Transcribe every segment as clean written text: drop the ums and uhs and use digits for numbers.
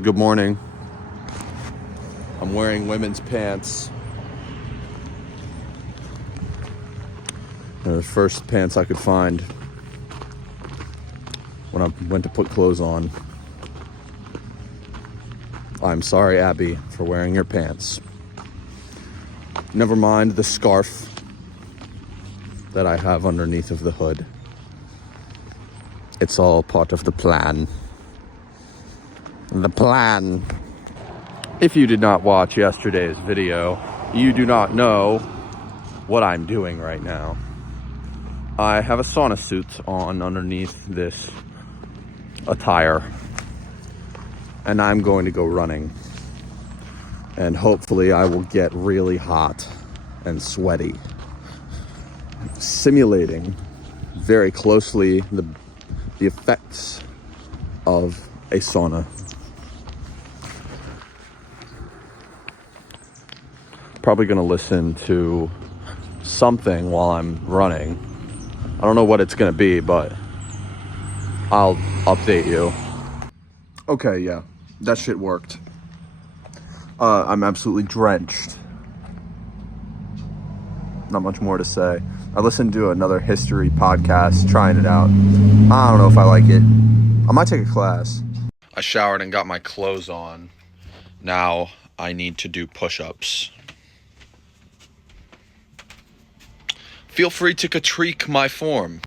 Good morning. I'm wearing women's pants. They're the first pants I could find when I went to put clothes on. I'm sorry, Abby, for wearing your pants. Never mind the scarf that I have underneath of the hood. It's all part of the plan. The plan. If you did not watch yesterday's video, you do not know what I'm doing right now. I have a sauna suit on underneath this attire, and I'm going to go running. And hopefully I will get really hot and sweaty, simulating very closely the effects of a sauna. Probably gonna listen to something while I'm running. I don't know what it's gonna be, but I'll update you. Okay, yeah, that shit worked. I'm absolutely drenched. Not much more to say. I listened to another history podcast, trying it out. I don't know if I like it. I might take a class. I showered and got my clothes on. Now I need to do push-ups. Feel free to critique my form.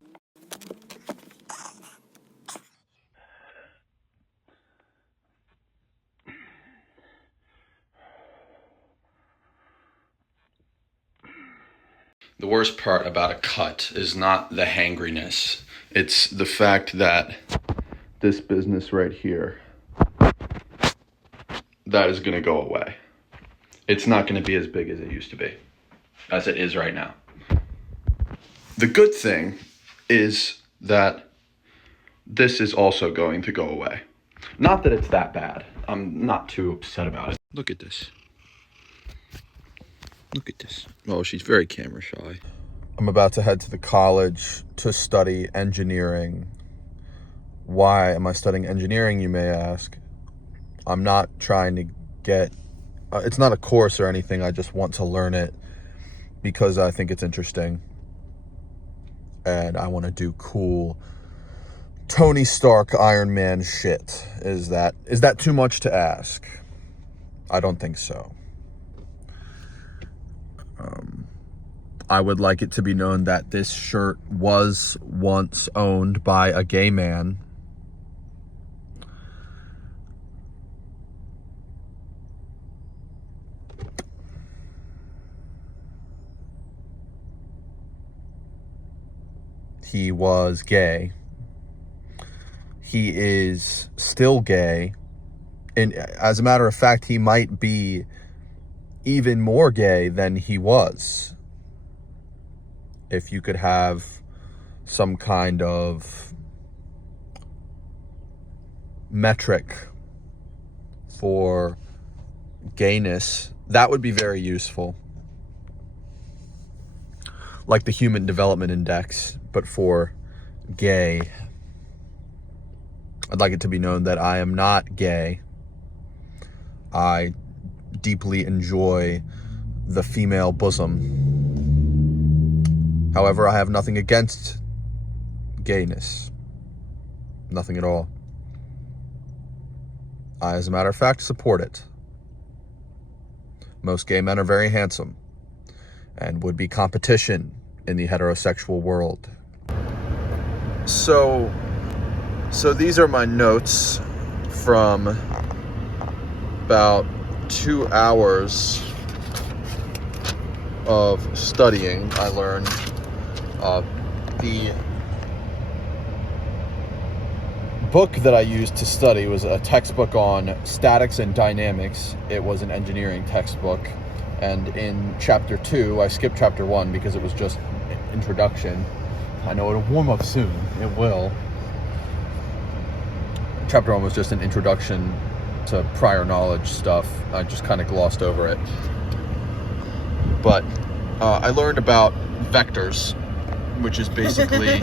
The worst part about a cut is not the hangriness. It's the fact that this business right here, that is going to go away. It's not going to be as big as it used to be, as it is right now. The good thing is that this is also going to go away. Not that it's that bad. I'm not too upset about it. Look at this. Look at this. Oh, she's very camera shy. I'm about to head to the college to study engineering. Why am I studying engineering, you may ask? I'm not trying to get... it's not a course or anything. I just want to learn it because I think it's interesting. And I want to do cool Tony Stark Iron Man shit. Is that too much to ask? I don't think so. I would like it to be known that this shirt was once owned by a gay man. He was gay. He is still gay. And as a matter of fact, he might be even more gay than he was. If you could have some kind of metric for gayness, that would be very useful. Like the Human Development Index, but for gay. I'd like it to be known that I am not gay. I deeply enjoy the female bosom. However, I have nothing against gayness. Nothing at all. I, as a matter of fact, support it. Most gay men are very handsome and would be competition in the heterosexual world. So these are my notes from about 2 hours of studying. I learned the book that I used to study was a textbook on statics and dynamics. It was an engineering textbook. And in chapter 2, I skipped chapter 1 because it was just introduction. I know it'll warm up soon. It will. Chapter 1 was just an introduction to prior knowledge stuff. I just kind of glossed over it. But I learned about vectors, which is basically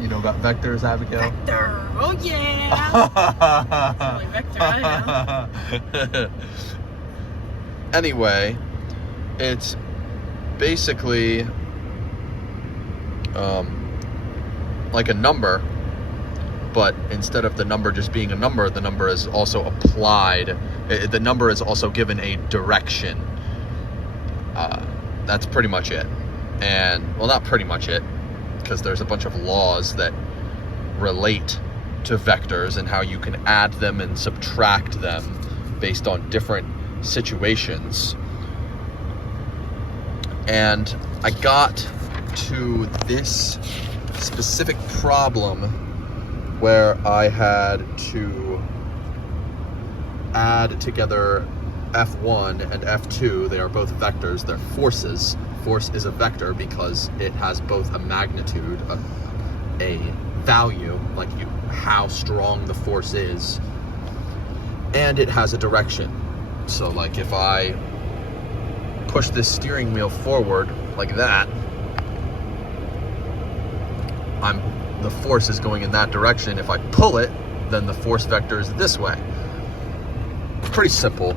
You know about vectors, Abigail? Vector. Oh yeah. Like vector. I know. Anyway, it's basically like a number, but instead of the number just being a number, the number is also applied. The number is also given a direction. That's pretty much it. And, well, not pretty much it, because there's a bunch of laws that relate to vectors and how you can add them and subtract them based on different situations. And I got to this specific problem where I had to add together F1 and F2. They are both vectors. They're forces. Force is a vector because it has both a magnitude, a value, like how strong the force is, and it has a direction. So like if I push this steering wheel forward like that, the force is going in that direction. If I pull it, then the force vector is this way. Pretty simple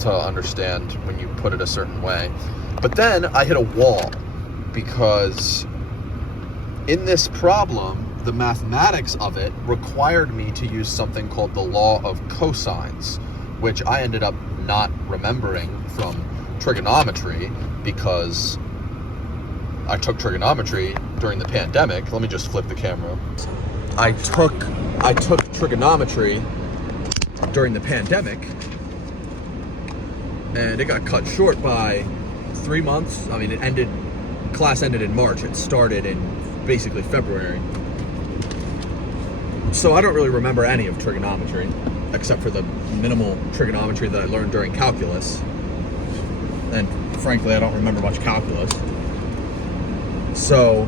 to understand when you put it a certain way. But then I hit a wall because in this problem, the mathematics of it required me to use something called the law of cosines, which I ended up not remembering from trigonometry because I took trigonometry during the pandemic. Let me just flip the camera. I took trigonometry during the pandemic, and it got cut short by 3 months. I mean, class ended in March. It started in basically February. So I don't really remember any of trigonometry, except for the minimal trigonometry that I learned during calculus. And frankly, I don't remember much calculus. So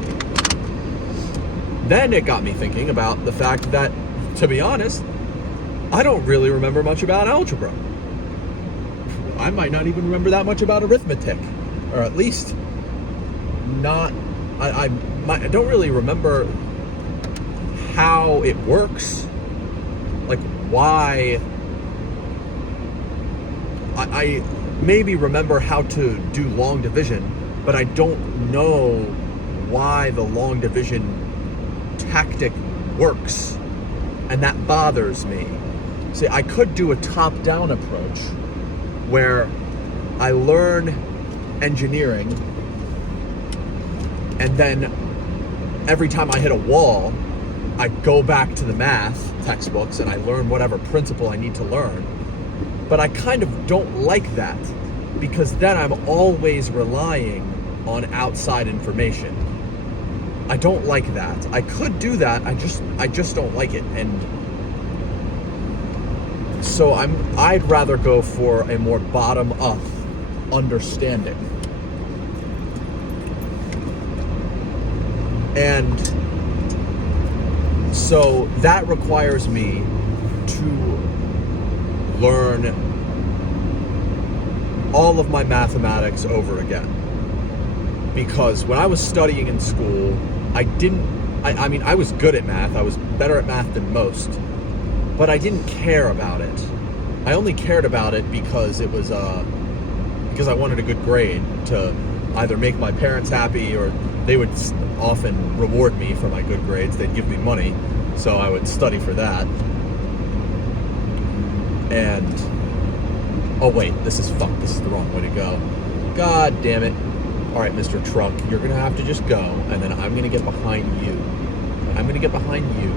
then it got me thinking about the fact that, to be honest, I don't really remember much about algebra. I might not even remember that much about arithmetic, or at least not. I don't really remember how it works, like why. I maybe remember how to do long division, but I don't know why the long division tactic works, and that bothers me. See, I could do a top-down approach where I learn engineering, and then every time I hit a wall, I go back to the math textbooks and I learn whatever principle I need to learn. But I kind of don't like that, because then I'm always relying on outside information. I don't like that. I could do that, I just don't like it. And so I'd rather go for a more bottom-up understanding. And so that requires me to learn all of my mathematics over again. Because when I was studying in school, I mean, I was good at math. I was better at math than most. But I didn't care about it. I only cared about it because it was because I wanted a good grade to either make my parents happy, or they would often reward me for my good grades. They'd give me money, so I would study for that. And oh wait, this is the wrong way to go. God damn it. All right, Mr. Truck, you're gonna have to just go, and then I'm gonna get behind you. I'm gonna get behind you.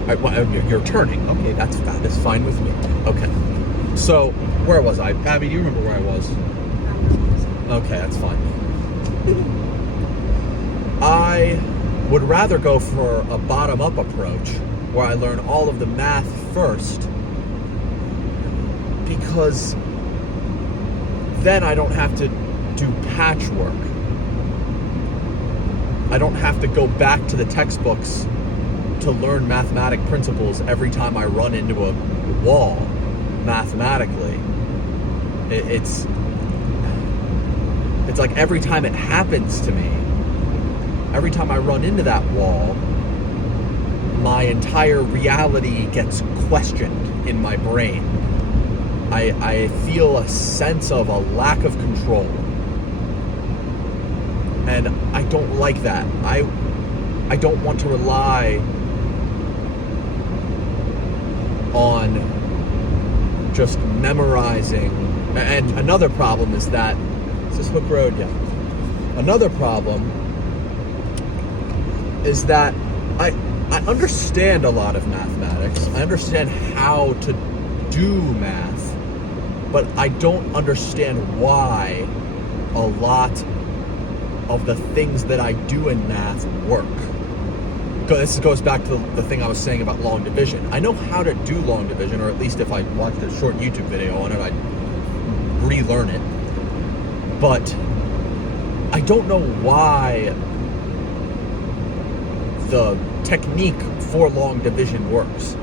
All right, well, you're turning. Okay, that's fine with me. Okay. So, where was I? Abby, do you remember where I was? Okay, that's fine. I would rather go for a bottom-up approach where I learn all of the math first, because then I don't have to do patchwork. I don't have to go back to the textbooks to learn mathematic principles every time I run into a wall mathematically. It's like every time it happens to me, every time I run into that wall, my entire reality gets questioned in my brain. I feel a sense of a lack of control. And I don't like that. I don't want to rely on just memorizing. And another problem is that, is this Hook Road? Yeah. Another problem is that I understand a lot of mathematics. I understand how to do math, but I don't understand why a lot of the things that I do in math work. This goes back to the thing I was saying about long division. I know how to do long division, or at least if I watched a short YouTube video on it, I'd relearn it. But I don't know why the technique for long division works.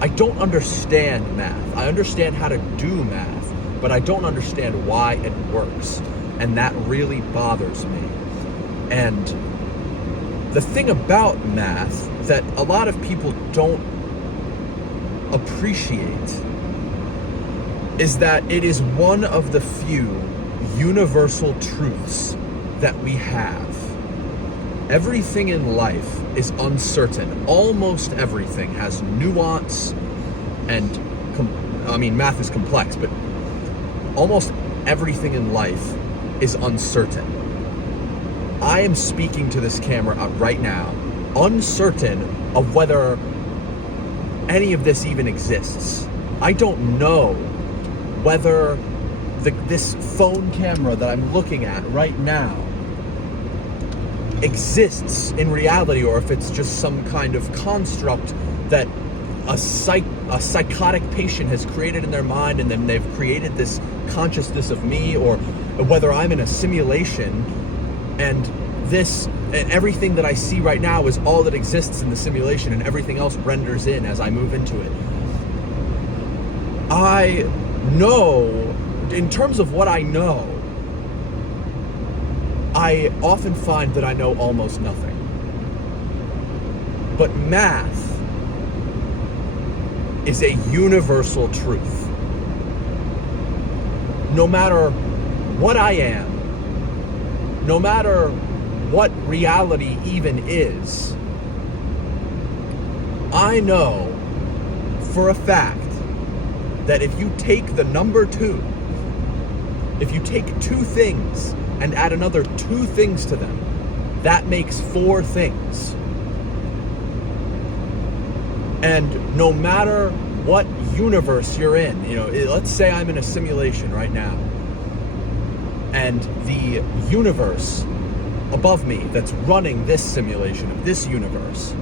I don't understand math. I understand how to do math, but I don't understand why it works. And that really bothers me. And the thing about math that a lot of people don't appreciate is that it is one of the few universal truths that we have. Everything in life is uncertain. Almost everything has nuance and, math is complex, but almost everything in life is uncertain. I am speaking to this camera right now, uncertain of whether any of this even exists. I don't know whether this phone camera that I'm looking at right now exists in reality, or if it's just some kind of construct that a psychotic patient has created in their mind, and then they've created this consciousness of me, or whether I'm in a simulation and everything that I see right now is all that exists in the simulation, and everything else renders in as I move into it. I know, in terms of what I know, I often find that I know almost nothing. But math is a universal truth. No matter what I am, no matter what reality even is, I know for a fact that if you take the number 2, if you take 2 things and add another 2 things to them, that makes 4 things. And no matter what universe you're in, let's say I'm in a simulation right now, and the universe above me that's running this simulation of this universe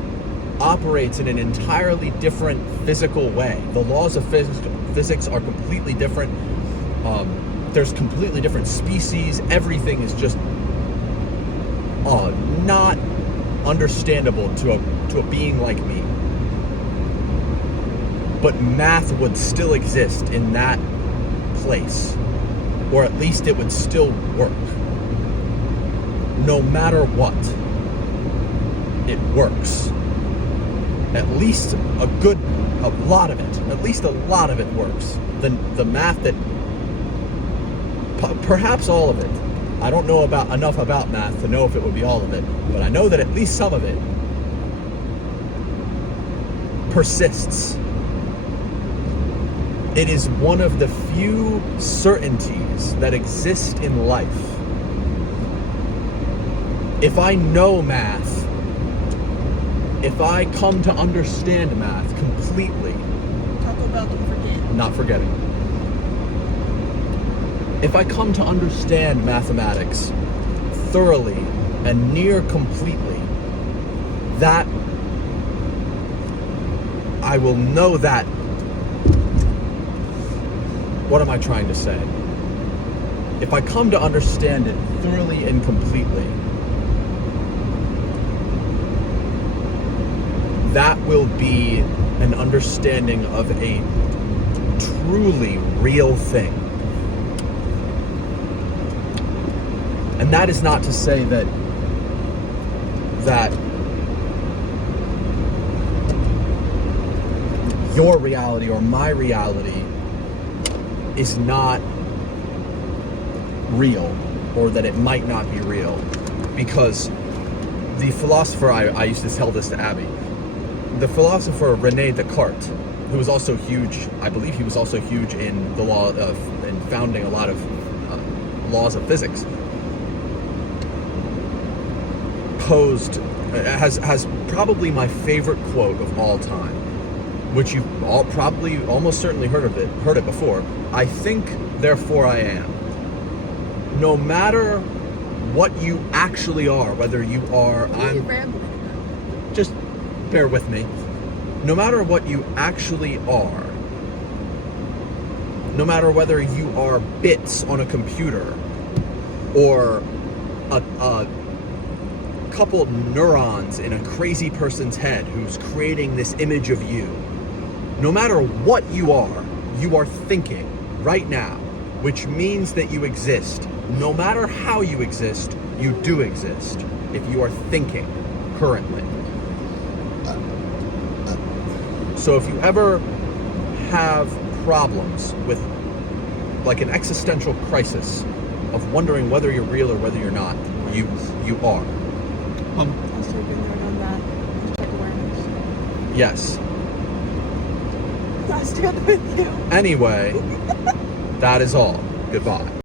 operates in an entirely different physical way. The laws of physics are completely different. There's completely different species. Everything is just not understandable to a being like me. But math would still exist in that place, or at least it would still work. No matter what, it works. At least a lot of it works. The math that, perhaps all of it. I don't know enough about math to know if it would be all of it, but I know that at least some of it persists. It is one of the few certainties that exist in life. If I know math, if I come to understand math completely, Taco Bell, don't forget. Not forgetting. If I come to understand mathematics thoroughly and near completely, that I will know that. What am I trying to say? If I come to understand it thoroughly and completely, that will be an understanding of a truly real thing. And that is not to say that that your reality or my reality is not real, or that it might not be real. Because the philosopher, I used to tell this to Abby, the philosopher Rene Descartes, who was also huge, I believe he was also huge in the law of, in founding a lot of laws of physics, posed, has probably my favorite quote of all time, which you've all probably almost certainly heard it before. I think, therefore I am. No matter what you actually are, whether you are, What are you rambling about? just bear with me. No matter what you actually are, no matter whether you are bits on a computer or a couple neurons in a crazy person's head who's creating this image of you, no matter what you are thinking right now, which means that you exist. No matter how you exist, you do exist if you are thinking currently. So if you ever have problems with like an existential crisis of wondering whether you're real or whether you're not, you are. Also been there, done that. Hashtag awareness. Yes. I stand with you. Anyway, that is all. Goodbye.